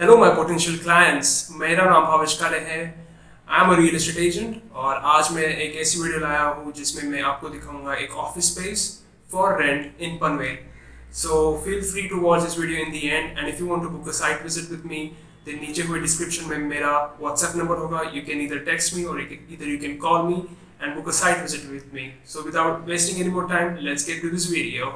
Hello my potential clients, मेरा नाम भावेश काले है। I am a real estate agent और आज मैं एक ऐसी वीडियो लाया हूँ जिसमें मैं आपको दिखाऊंगा एक office space for rent in Panvel. So feel free to watch this video in the end and if you want to book a site visit with me then नीचे हुए डिस्क्रिप्शन में मेरा व्हाट्सएप नंबर होगा। You can either text me और either you can call me and book a site visit with me. So without wasting any more time, let's get to this video.